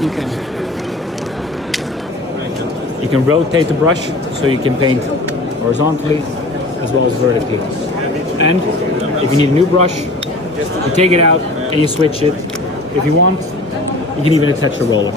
You can rotate the brush so you can paint horizontally as well as vertically. And if you need a new brush, you take it out and you switch it. If you want, you can even attach a roller.